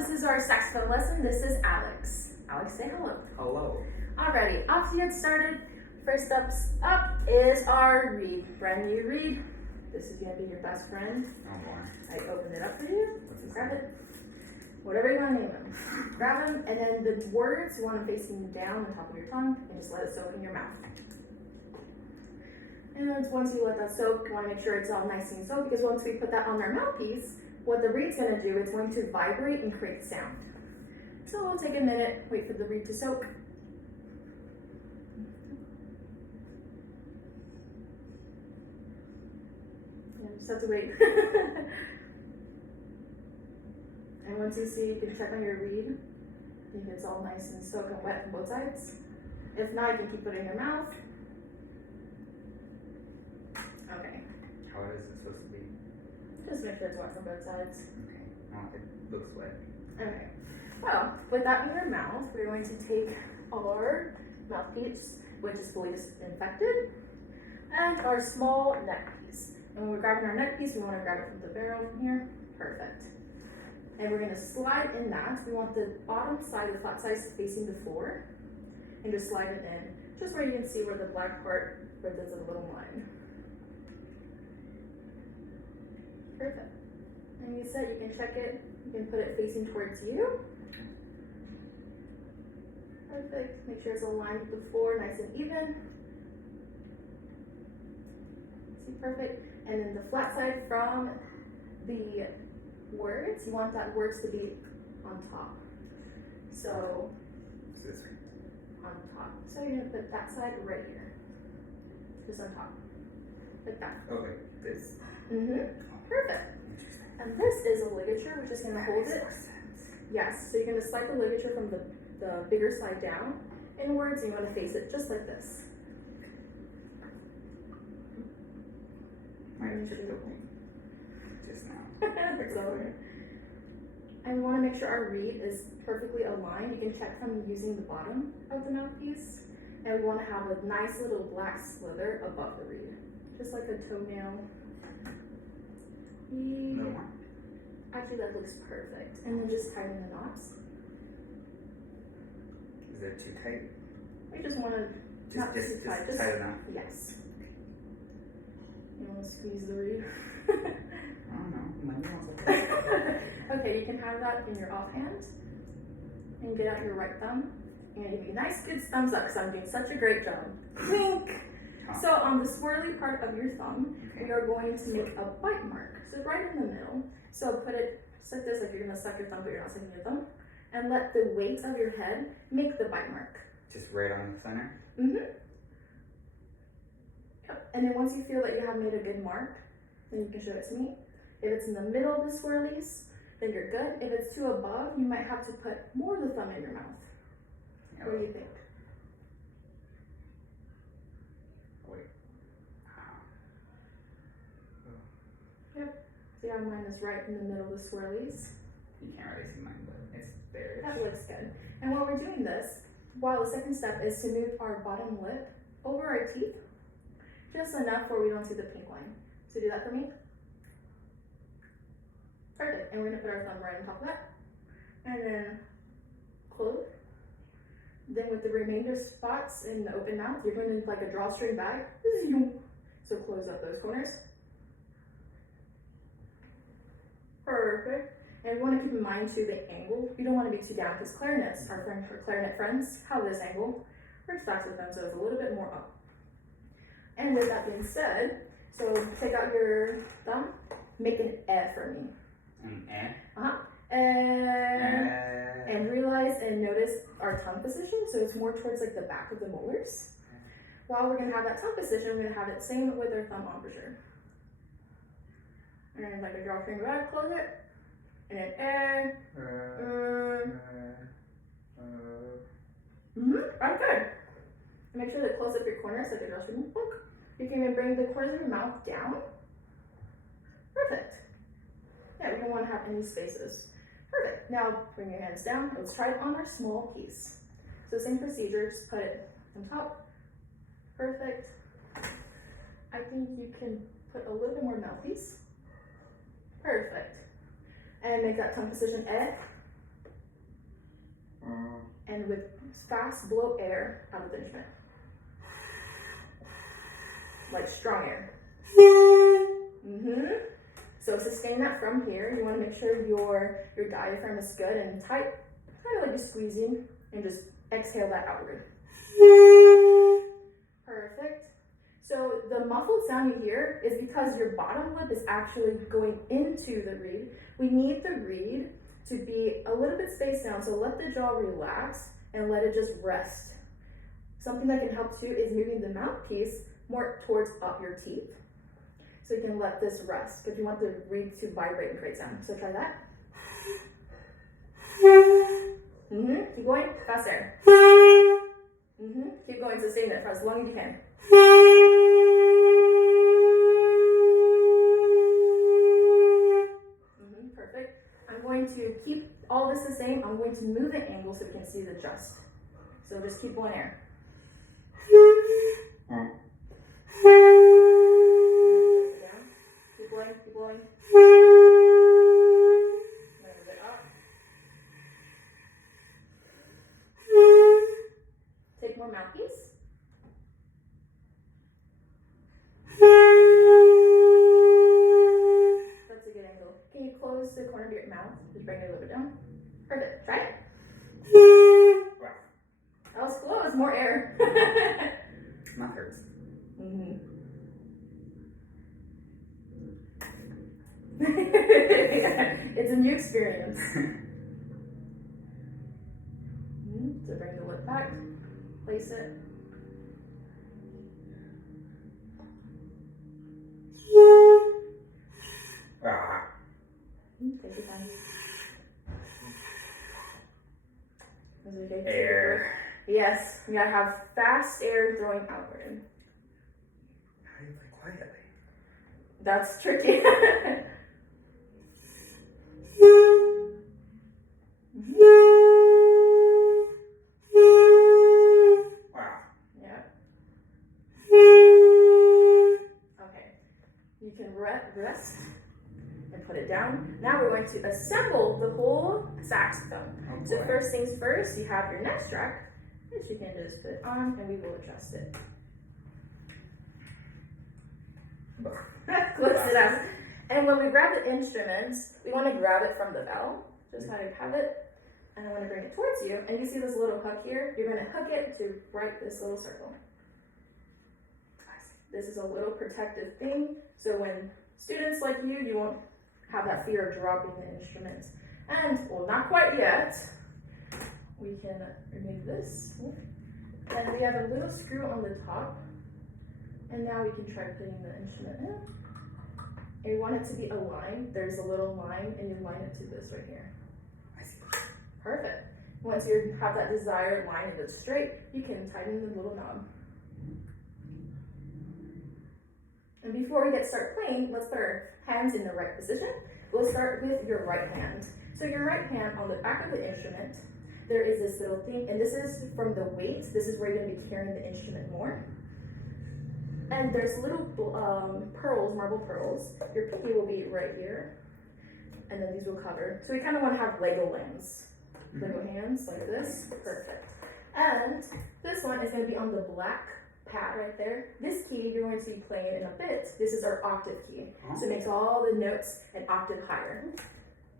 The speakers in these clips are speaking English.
this is our saxophone lesson. This is Alex. Alex, say hello. Hello. Alrighty, off to get started. First up is our reed, brand new reed. This is gonna be your best friend. Oh boy. I opened it up for you. What's this Grab name? it. Whatever you want to name them. Grab them, and then the words you want them facing down on top of your tongue, and just let it soak in your mouth. And then once you let that soak, you want to make sure it's all nice and soaked, because once we put that on our mouthpiece, what the reed's going to do, it's going to vibrate and create sound. So we'll take a minute, wait for the reed to soak. Yeah, just have to wait. And once you see, you can check on your reed. If it's all nice and soaked and wet from both sides. If not, you can keep it in your mouth. Okay. How is it supposed to be? Just make sure it's wet from both sides. Okay. Oh, it looks wet. Okay. Well, with that in your mouth, we're going to take our mouthpiece, which is fully disinfected, and our small neck piece. And when we're grabbing our neck piece, we want to grab it from the barrel from here. Perfect. And we're going to slide in that. We want the bottom side, the flat side, facing the floor, and just slide it in, just where you can see where the black part, where there's a little line. Perfect. And you said you can check it. You can put it facing towards you. Perfect. Make sure it's aligned with the floor, nice and even. See, perfect. And then the flat side from the words, you want that words to be on top. So, This way. on top. So you're gonna put that side right here. Just on top. Like that. Okay. This. Perfect. And this is a ligature, we're just gonna hold it. Yes, so you're gonna slide the ligature from the bigger side down inwards, and you wanna face it just like this. I chipped open just now. It's over. And we wanna make sure our reed is perfectly aligned. You can check from using the bottom of the mouthpiece. And we wanna have a nice little black slither above the reed. Just like a toenail. No more. Actually, that looks perfect. And then just tighten the knots. Is it too tight? We just want to not Just too tight. tight enough. Yes. You want to squeeze the reed? I don't know. My nails are Okay, you can have that in your offhand. And get out your right thumb. And give me a nice good thumbs up because I'm doing such a great job. Wink! So on the swirly part of your thumb, we are going to make a bite mark. So right in the middle. So put it just like this, like you're gonna suck your thumb, but you're not sucking your thumb. And let the weight of your head make the bite mark. Just right on the center? Yep. And then once you feel that you have made a good mark, then you can show it to me. If it's in the middle of the swirlies, then you're good. If it's too above, you might have to put more of the thumb in your mouth. Yeah. What do you think? Wait. Yep. See how mine is right in the middle of the swirlies? You can't really see mine, but it's there. That looks good. And while we're doing this, the second step is to move our bottom lip over our teeth, just enough where we don't see the pink line. So do that for me. Perfect. And we're gonna put our thumb right on top of that. And then close. Then with the remainder spots in the open mouth, you're going to like a drawstring bag. So close up those corners. Perfect. And we want to keep in mind too the angle. You don't want to be too down because clarinets, our clarinet friends, have this angle. We're saxophone, so it's a little bit more up. And with that being said, so take out your thumb, make an E for me. An eh? And realize and notice our tongue position. So it's more towards like the back of the molars. While we're gonna have that tongue position, we're gonna have it same with our thumb embouchure. And like a drawstring bag, close it. And then That's good. And make sure to close up your corners like a drawstring book. You can even bring the corners of your mouth down. Perfect. Yeah, we don't want to have any spaces. Perfect. Now bring your hands down. Let's try it on our small piece. So same procedure, just put it on top. Perfect. I think you can put a little bit more mouthpiece. Perfect. And make that tongue position E. and with fast blow air out of the instrument. Like strong air. So sustain that from here. You want to make sure your diaphragm is good and tight, kind of like you're squeezing, and just exhale that outward. Perfect. So the muffled sound you hear is because your bottom lip is actually going into the reed. We need the reed to be a little bit spaced down, so let the jaw relax and let it just rest. Something that can help too is moving the mouthpiece more towards up your teeth. So you can let this rest, because you want the reed to vibrate and create sound. So try that. Keep going, faster. Keep going, sustain it for as long as you can. Perfect. I'm going to keep all this the same. I'm going to move the angle so we can see the just. So just keep blowing air. Keep blowing, keep blowing. Move it up. Take more mouthpiece. That's a good angle. Can you close the corner of your mouth? Just bring it a little bit down. Perfect. Try it. That was close. More air. Mouth hurts. It's a new experience. So bring the lip back. Place it. Take your time. Is it okay? Air. Yes, you gotta have fast air throwing outward. How do you play quietly? That's tricky. Wow. Yeah. Okay. You can rest and put it down. Now we're going to assemble the whole saxophone. Oh, So boy. first things first, you have your neck strap, which you can just put on, and we will adjust it. Close it up. And when we grab the instruments, we want to grab it from the bell. Just kind of have it, and I want to bring it towards you. And you see this little hook here? You're going to hook it to right this little circle. This is a little protective thing, so when students like you won't have that fear of dropping the instrument. And, well, not quite yet. We can remove this. And we have a little screw on the top. And now we can try putting the instrument in. And you want it to be aligned. There's a little line, and you line it to this right here. I see. Perfect. Once you have that desired line and it's straight, you can tighten the little knob. And before we start playing, let's put our hands in the right position. We'll start with your right hand. So your right hand on the back of the instrument, there is this little thing, and this is from the weight. This is where you're going to be carrying the instrument more. And there's little pearls, marble pearls. Your pinky will be right here, and then these will cover. So we kind of want to have Lego limbs, Lego hands like this. Perfect. And this one is going to be on the black pad right there. This key you're going to be playing in a bit. This is our octave key. So it makes all the notes an octave higher.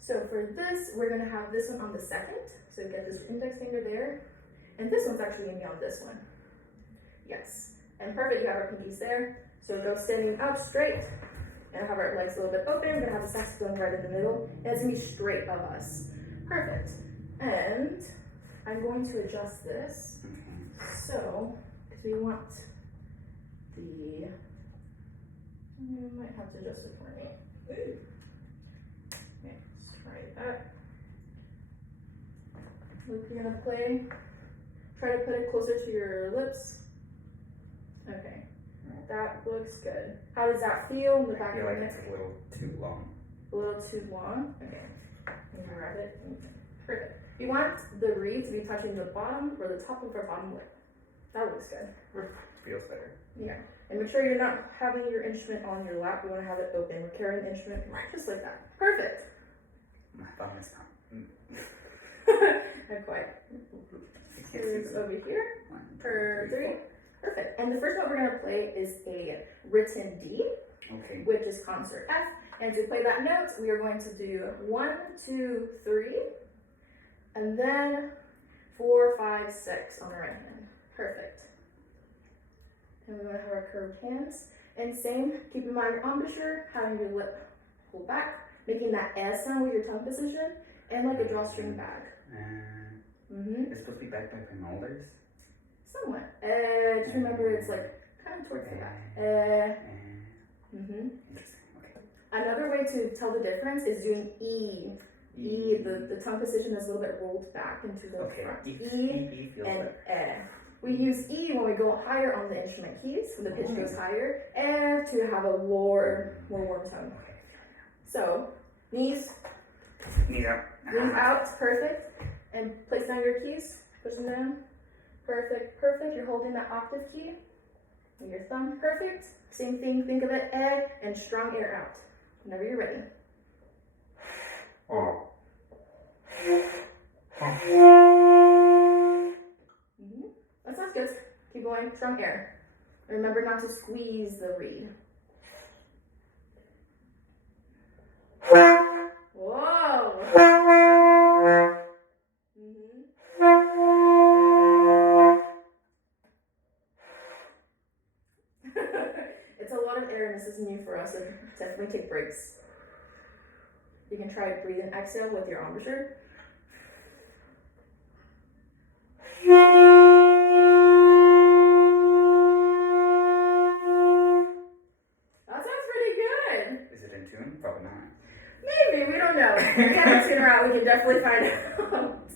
So for this, we're going to have this one on the second. So get this index finger there. And this one's actually going to be on this one. Yes. And perfect, you have our pinkies there. So go standing up straight. And have our legs a little bit open. We're going to have the saxophone right in the middle. And it's going to be straight of us. Perfect. And I'm going to adjust this. So, because we want the, you might have to adjust it for me. Okay, let's try that. Look, you're gonna play. Try to put it closer to your lips. Okay, that looks good. How does that feel in the back I feel of like your neck? it's a little too long. A little too long? Okay, and grab it. Perfect. You want the reed to be touching the bottom or the top of our bottom lip. That looks good. Feels better. Yeah. And make sure you're not having your instrument on your lap. You want to have it open. We're carrying the instrument just like that. Perfect. My thumb is not. Not quite. Here's over here. 1, 2, For 3, 3. Perfect. And the first note we're going to play is a written D, 4. Okay. which is concert F. And to play that note, we are going to do 1, 2, 3, and then 4, 5, 6 on the right hand. Perfect. And we're going to have our curved hands. And same, keep in mind your embouchure, having your lip pull back, making that S sound with your tongue position, and like a drawstring bag. It's supposed to be back by molars. Somewhat. Just remember it's like kind of towards the back. Interesting. Okay. Another way to tell the difference is doing E. The tongue position is a little bit rolled back into the front. E feels and better. We use E when we go higher on the instrument keys, when the pitch goes higher, and to have a more warm tone. So, knees out, perfect, and place down your keys, push them down, perfect, you're holding that octave key with your thumb, perfect, same thing, think of it, and strong air out, whenever you're ready. That sounds good. Keep going. Strong air. Remember not to squeeze the reed. Whoa. It's a lot of air and this is new for us, so definitely take breaks. You can try breathe and exhale with your embouchure. Probably not. Maybe, we don't know. We haven't tuned her out, we can definitely find out.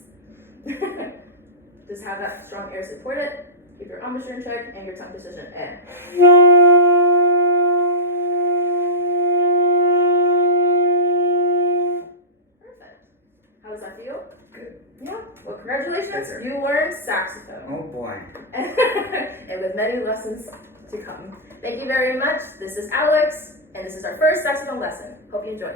Just have that strong air support it. Keep your embouchure in check and your tongue position in. Perfect. How does that feel? Good. Yeah. Well, congratulations. You learned saxophone. Oh boy. And with many lessons to come. Thank you very much. This is Alex. And this is our first saxophone lesson. Hope you enjoy.